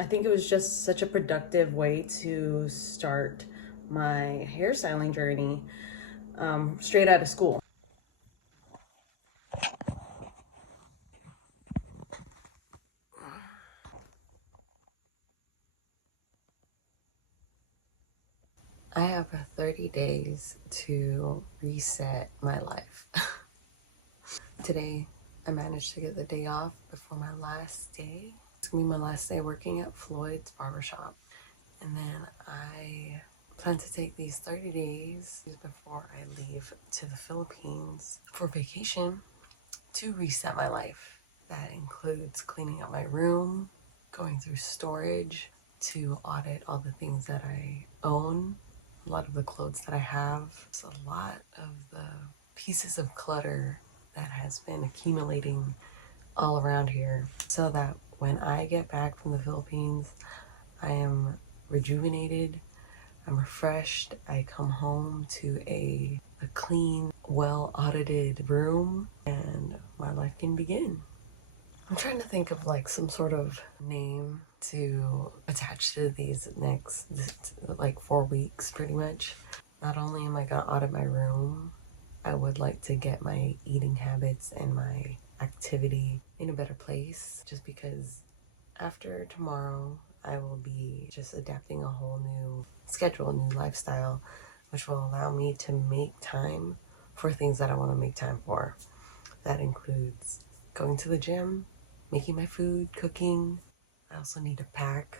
I think it was just such a productive way to start my hairstyling journey straight out of school. I have 30 days to reset my life. Today, I managed to get the day off before my last day. It's gonna be my last day working at Floyd's Barbershop. And then I plan to take these 30 days before I leave to the Philippines for vacation to reset my life. That includes cleaning up my room, going through storage to audit all the things that I own, a lot of the clothes that I have. It's a lot of the pieces of clutter that has been accumulating all around here, so that when I get back from the Philippines, I am rejuvenated, I'm refreshed. I come home to a clean, well audited room, and my life can begin. I'm trying to think of like some sort of name to attach to these next like 4 weeks pretty much. Not only am I gonna audit my room, I would like to get my eating habits and my activity in a better place, just because after tomorrow I will be just adapting a whole new schedule, a new lifestyle, which will allow me to make time for things that I want to make time for. That includes going to the gym, making my food, cooking. I also need to pack.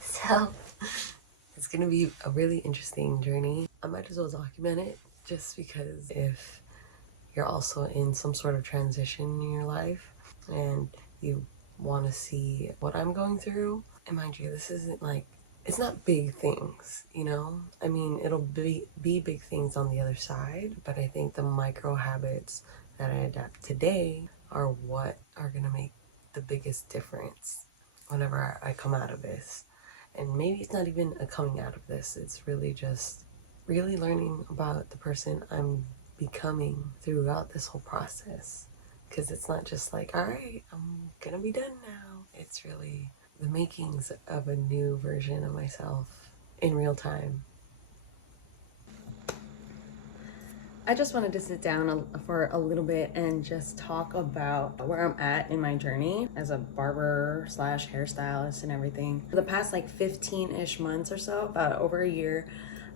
So it's gonna be a really interesting journey. I might as well document it, just because if you're also in some sort of transition in your life and you want to see what I'm going through. And mind you, this isn't like, it's not big things, you know? I mean, it'll be big things on the other side, but I think the micro habits that I adapt today are what are gonna make the biggest difference whenever I come out of this. And maybe it's not even a coming out of this, it's really just really learning about the person I'm becoming throughout this whole process. Because it's not just like, all right, I'm gonna be done now. It's really the makings of a new version of myself in real time. I just wanted to sit down for a little bit and just talk about where I'm at in my journey as a barber slash hairstylist and everything. For the past like 15-ish months or so, about over a year,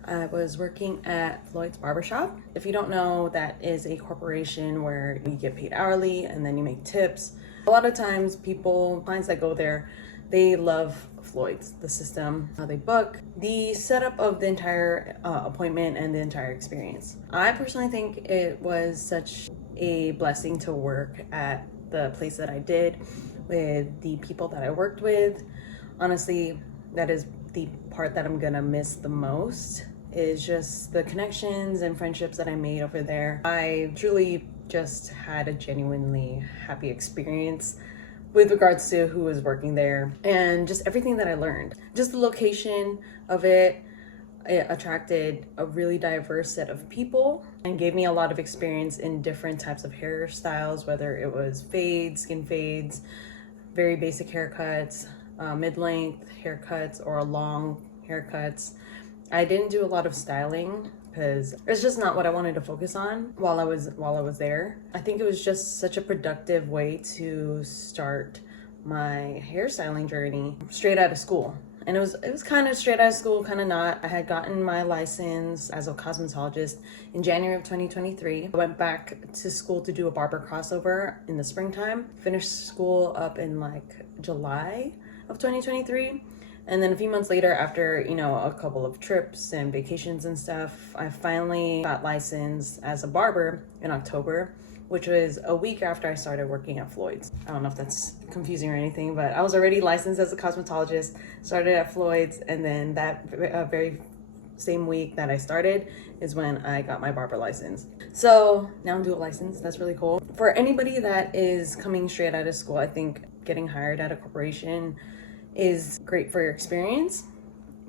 I was working at Floyd's Barbershop. If you don't know, that is a corporation where you get paid hourly and then you make tips. A lot of times clients that go there, they love Floyd's, the system, how they book, the setup of the entire appointment and the entire experience. I personally think it was such a blessing to work at the place that I did with the people that I worked with. Honestly, that is the part that I'm gonna miss the most, is just the connections and friendships that I made over there. I truly just had a genuinely happy experience with regards to who was working there and just everything that I learned. Just the location of it attracted a really diverse set of people and gave me a lot of experience in different types of hairstyles, whether it was fades, skin fades, very basic haircuts, mid-length haircuts, or long haircuts. I didn't do a lot of styling because it's just not what I wanted to focus on while I was there. I think it was just such a productive way to start my hairstyling journey straight out of school. And it was kind of straight out of school, kind of not. I had gotten my license as a cosmetologist in January of 2023. I went back to school to do a barber crossover in the springtime. Finished school up in like July of 2023. And then a few months later, after, a couple of trips and vacations and stuff, I finally got licensed as a barber in October, which was a week after I started working at Floyd's. I don't know if that's confusing or anything, but I was already licensed as a cosmetologist, started at Floyd's, and then that very same week that I started is when I got my barber license. So now I'm dual licensed. That's really cool. For anybody that is coming straight out of school, I think getting hired at a corporation is great for your experience,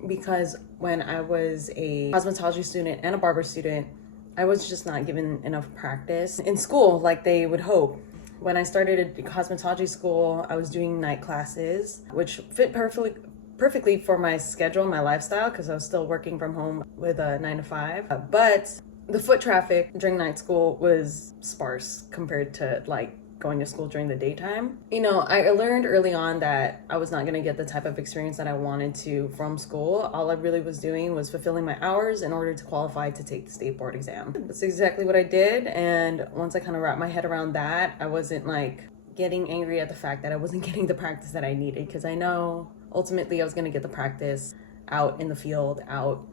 because when I was a cosmetology student and a barber student, I was just not given enough practice in school like they would hope. When I started cosmetology school, I was doing night classes, which fit perfectly for my schedule, my lifestyle, because I was still working from home with a 9 to 5. But the foot traffic during night school was sparse compared to like going to school during the daytime. You know, I learned early on that I was not going to get the type of experience that I wanted to from school. All I really was doing was fulfilling my hours in order to qualify to take the state board exam. That's exactly what I did. And once I kind of wrapped my head around that, I wasn't like getting angry at the fact that I wasn't getting the practice that I needed, because I know ultimately I was going to get the practice out in the field, out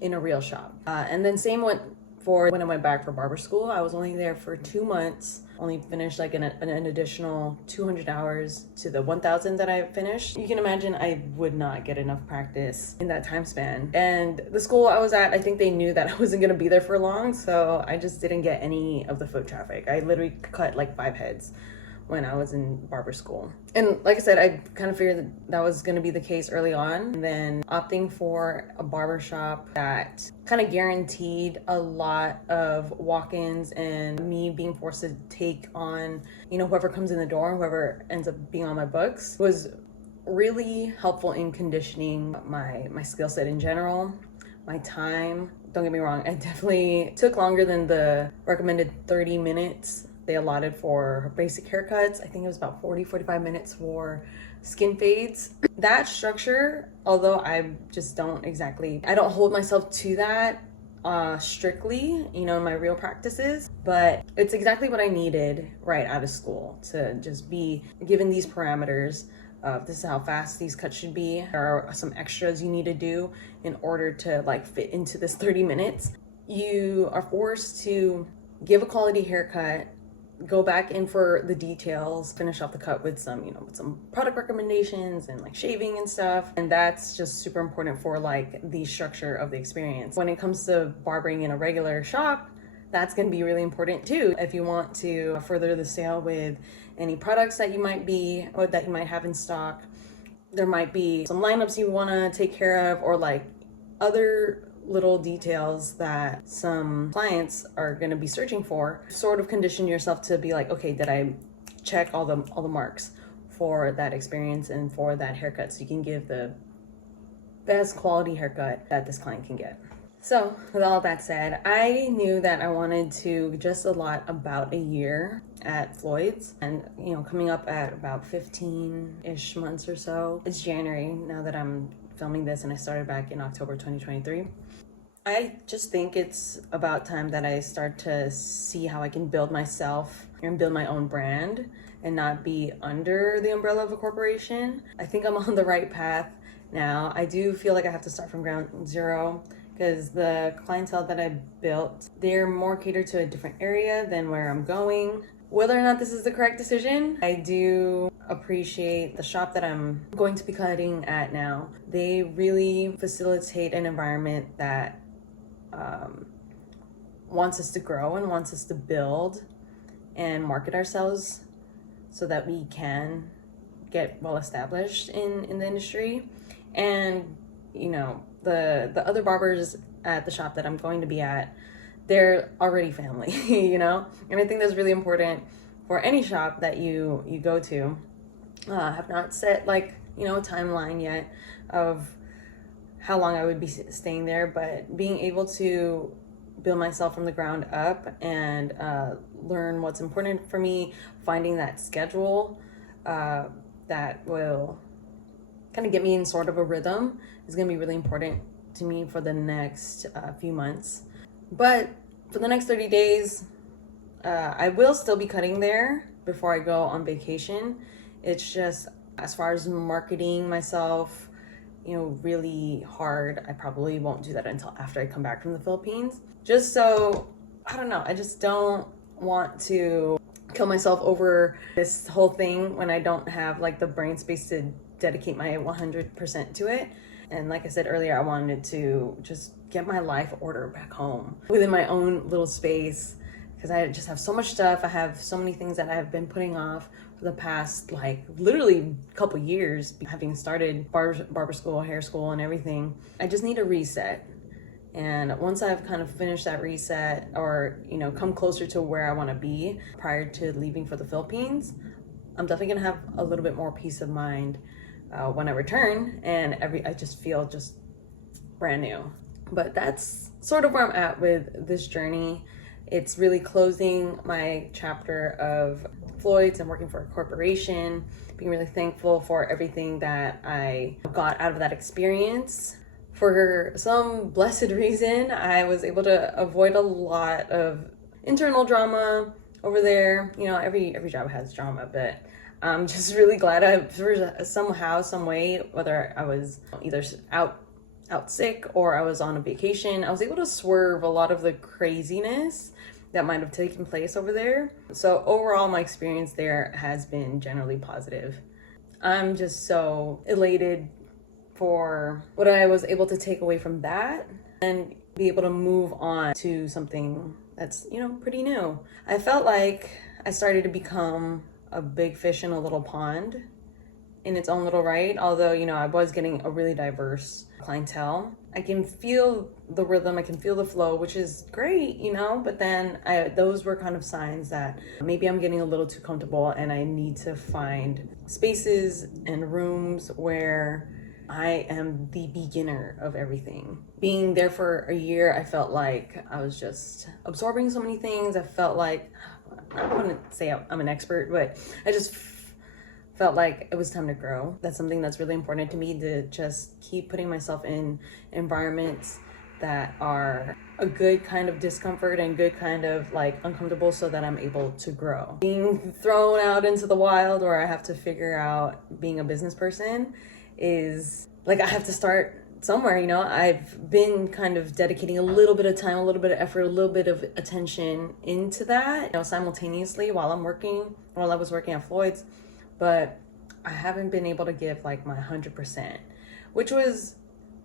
in a real shop. And then same went for when I went back for barber school. I was only there for 2 months, only finished like an additional 200 hours to the 1,000 that I finished. You can imagine I would not get enough practice in that time span. And the school I was at, I think they knew that I wasn't going to be there for long, so I just didn't get any of the foot traffic. I literally cut like 5 heads when I was in barber school. And like I said, I kind of figured that was going to be the case early on. And then opting for a barber shop that kind of guaranteed a lot of walk-ins and me being forced to take on, you know, whoever comes in the door, whoever ends up being on my books, was really helpful in conditioning my skill set in general, my time. Don't get me wrong, I definitely took longer than the recommended 30 minutes they allotted for basic haircuts. I think it was about 45 minutes for skin fades. That structure, although I just don't hold myself to that strictly, you know, in my real practices, but it's exactly what I needed right out of school to just be given these parameters of this is how fast these cuts should be. There are some extras you need to do in order to like fit into this 30 minutes. You are forced to give a quality haircut, go back in for the details, finish off the cut with some, you know, with some product recommendations and like shaving and stuff. And that's just super important for like the structure of the experience. When it comes to barbering in a regular shop, that's going to be really important too. If you want to further the sale with any products that you might have in stock, there might be some lineups you want to take care of, or like other little details that some clients are going to be searching for. Sort of condition yourself to be like, okay, did I check all the marks for that experience and for that haircut, so you can give the best quality haircut that this client can get. So with all that said, I knew that I wanted to just allot about a year at Floyd's, and you know, coming up at about 15-ish months or so. It's January now that I'm filming this, and I started back in October 2023. I just think it's about time that I start to see how I can build myself and build my own brand and not be under the umbrella of a corporation. I think I'm on the right path now. I do feel like I have to start from ground zero, because the clientele that I built, they're more catered to a different area than where I'm going. Whether or not this is the correct decision, I do appreciate the shop that I'm going to be cutting at now. They really facilitate an environment that wants us to grow and wants us to build and market ourselves so that we can get well established in the industry. And you know, the other barbers at the shop that I'm going to be at, they're already family, you know? And I think that's really important for any shop that you go to. I have not set like, you know, a timeline yet of how long I would be staying there, but being able to build myself from the ground up and learn what's important for me, finding that schedule that will kind of get me in sort of a rhythm is going to be really important to me for the next few months. But for the next 30 days, I will still be cutting there before I go on vacation. It's just, as far as marketing myself, you know, really hard. I probably won't do that until after I come back from the Philippines. Just so, I don't know, I just don't want to kill myself over this whole thing when I don't have like the brain space to dedicate my 100% to it. And like I said earlier, I wanted to just get my life order back home within my own little space, because I just have so much stuff. I have so many things that I have been putting off for the past like literally couple years, having started barber school, hair school and everything. I just need a reset. And once I've kind of finished that reset, or, you know, come closer to where I want to be prior to leaving for the Philippines, I'm definitely gonna have a little bit more peace of mind when I return, and I just feel just brand new. But that's sort of where I'm at with this journey. It's really closing my chapter of Floyd's and working for a corporation, being really thankful for everything that I got out of that experience. For some blessed reason, I was able to avoid a lot of internal drama over there. You know, every job has drama, but I'm just really glad somehow, some way, whether I was either out sick or I was on a vacation, I was able to swerve a lot of the craziness that might have taken place over there. So overall, my experience there has been generally positive. I'm just so elated for what I was able to take away from that and be able to move on to something that's, you know, pretty new. I felt like I started to become a big fish in a little pond in its own little right, although, you know, I was getting a really diverse clientele. I can feel the rhythm, I can feel the flow, which is great, you know, but then those were kind of signs that maybe I'm getting a little too comfortable and I need to find spaces and rooms where I am the beginner of everything. Being there for a year, I felt like I was just absorbing so many things. I felt like, I wouldn't say I'm an expert, but I just felt like it was time to grow. That's something that's really important to me, to just keep putting myself in environments that are a good kind of discomfort and good kind of like uncomfortable, so that I'm able to grow. Being thrown out into the wild, or I have to figure out being a business person, is like, I have to start somewhere, you know. I've been kind of dedicating a little bit of time, a little bit of effort, a little bit of attention into that, you know, simultaneously while I was working at Floyd's, but I haven't been able to give like my 100%, which was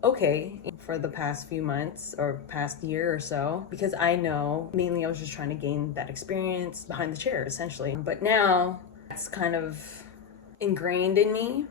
okay for the past few months or past year or so, because I know mainly I was just trying to gain that experience behind the chair essentially. But now it's kind of ingrained in me.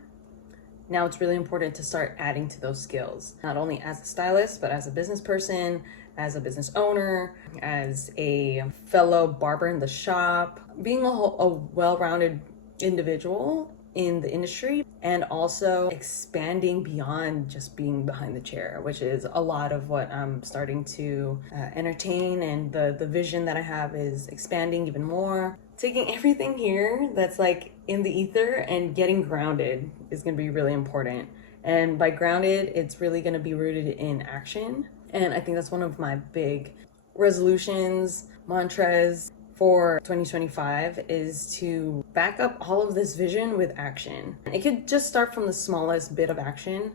Now it's really important to start adding to those skills, not only as a stylist, but as a business person, as a business owner, as a fellow barber in the shop, being a well-rounded individual in the industry, and also expanding beyond just being behind the chair, which is a lot of what I'm starting to entertain. And the vision that I have is expanding even more. Taking everything here that's like in the ether and getting grounded is going to be really important. And by grounded, it's really going to be rooted in action. And I think that's one of my big resolutions, mantras for 2025, is to back up all of this vision with action. It could just start from the smallest bit of action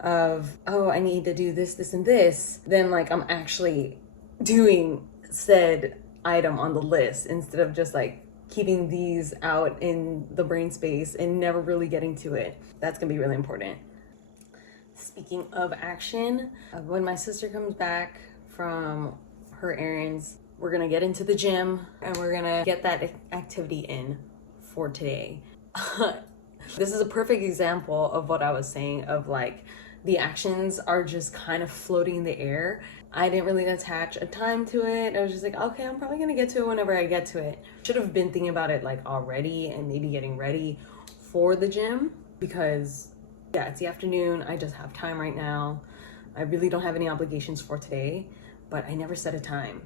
of, oh, I need to do this, this, and this. Then like I'm actually doing said item on the list, instead of just like keeping these out in the brain space and never really getting to it. That's gonna be really important. Speaking of action, when my sister comes back from her errands, we're gonna get into the gym and we're gonna get that activity in for today. This is a perfect example of what I was saying, of like the actions are just kind of floating in the air. I didn't really attach a time to it. I was just like, okay, I'm probably gonna get to it whenever I get to it. Should have been thinking about it like already, and maybe getting ready for the gym, because yeah, it's the afternoon. I just have time right now. I really don't have any obligations for today, but I never set a time.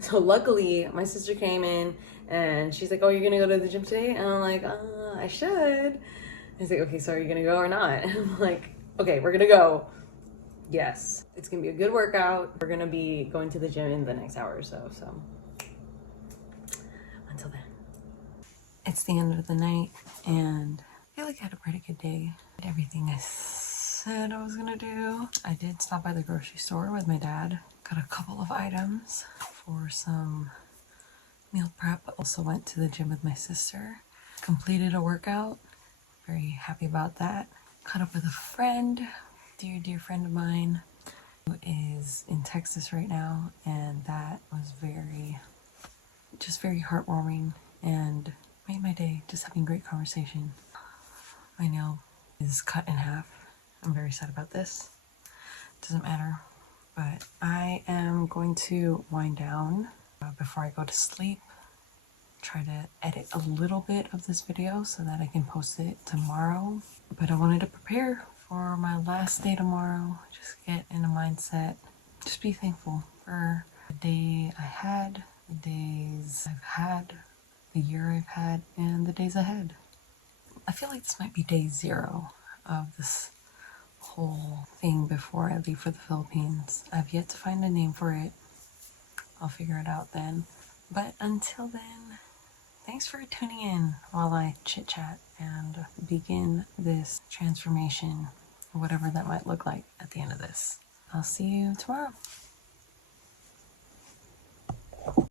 So luckily my sister came in and she's like, oh, you're gonna go to the gym today? And I'm like, I should. He's like, okay, so are you gonna go or not? And I'm like, okay, we're gonna go. Yes, it's gonna be a good workout. We're gonna be going to the gym in the next hour or so. So until then, it's the end of the night and I feel like I had a pretty good day. Did everything I said I was gonna do. I did stop by the grocery store with my dad. Got a couple of items for some meal prep. Also went to the gym with my sister. Completed a workout. Very happy about that. Caught up with a friend, dear friend of mine, who is in Texas right now, and that was very heartwarming and made my day, just having great conversation. My nail is cut in half. I'm very sad about this. Doesn't matter. But I am going to wind down before I go to sleep. Try to edit a little bit of this video so that I can post it tomorrow. But I wanted to prepare for my last day tomorrow. Just get in a mindset. Just be thankful for the day I had, the days I've had, the year I've had, and the days ahead. I feel like this might be day 0 of this whole thing before I leave for the Philippines. I've yet to find a name for it. I'll figure it out then. But until then, thanks for tuning in while I chit chat and begin this transformation, whatever that might look like at the end of this. I'll see you tomorrow.